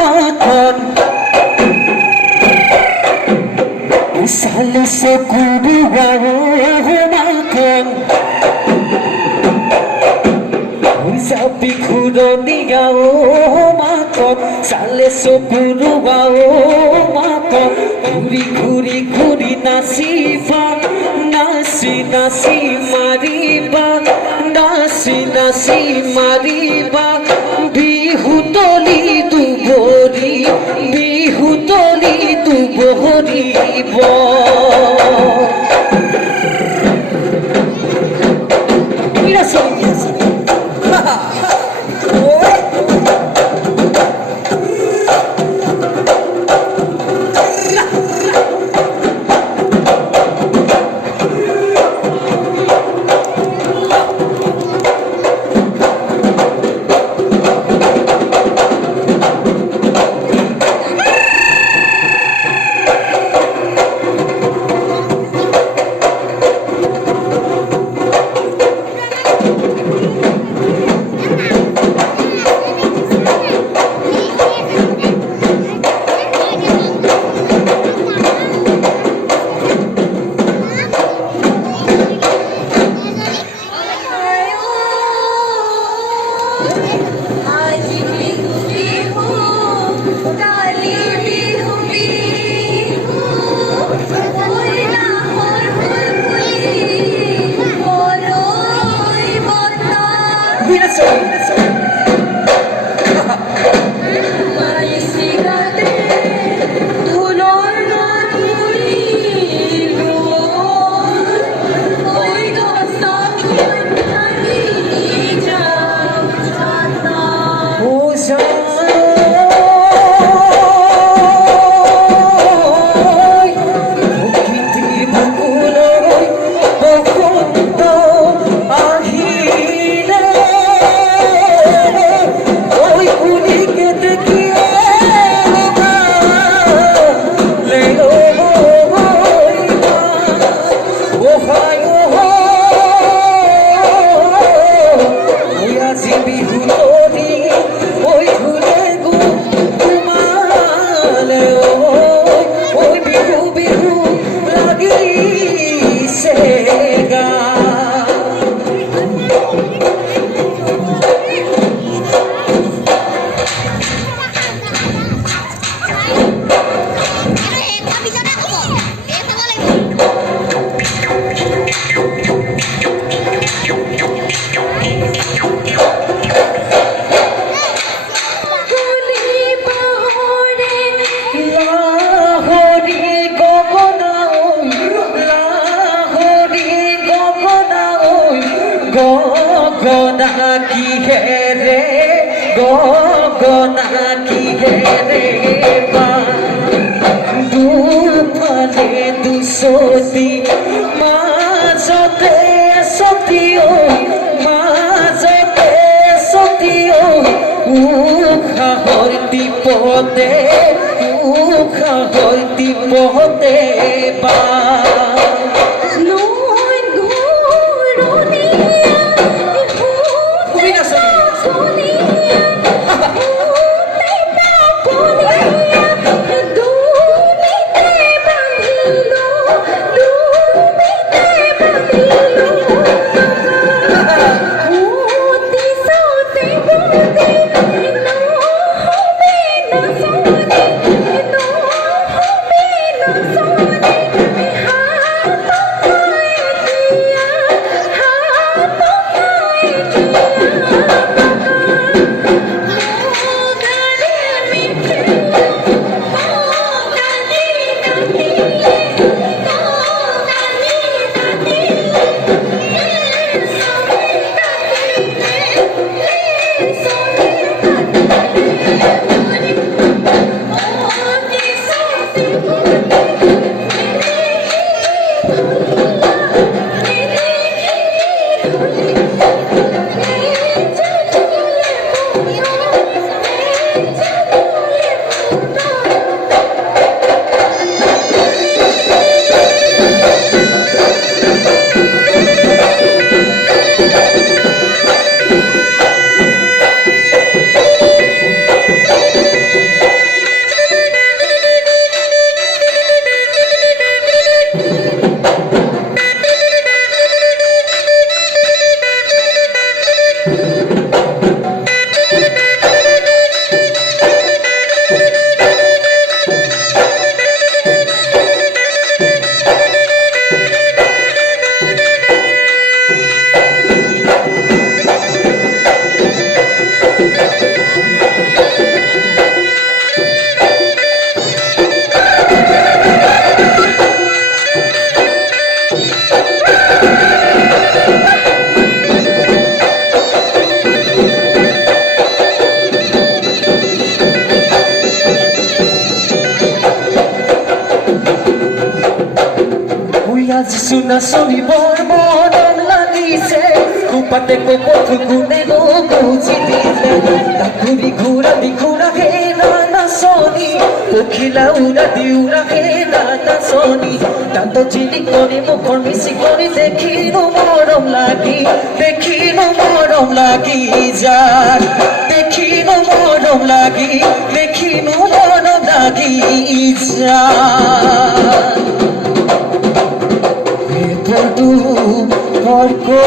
মাখন সালে সে কুড়ুয়াও মাখন যাবি ঘুরনিয়াও মাখন সালে সে কুড়ুয়াও মাখন ঘুরি ঘুরি ঘুরি নাচিবা নাচি নাচি মাৰিবা নাচি নাচি মাৰিবা বিহুতলি দুবৰি বিহুতলি দুবৰিব গগনা কি হে ৰে গগনা কি হে ৰে দুফালে দুচতি মাজতে চতি মাজতে চতি উশাহৰ টিপতে উশাহৰ টিপতে বা সুনা শনিবর মরম লাগিছে কুপাতে কপথ গুনে গো গুজি দিছে তাকুরি ঘুরা দি ঘুরা হে না সোনি পখিলা উড়া দি উড়া হে না সোনি দান্ত চিনি করে মুখর মিশি করে দেখিনো মরম লাগি যার দেখিনো মরম লাগি যার পটু পরকো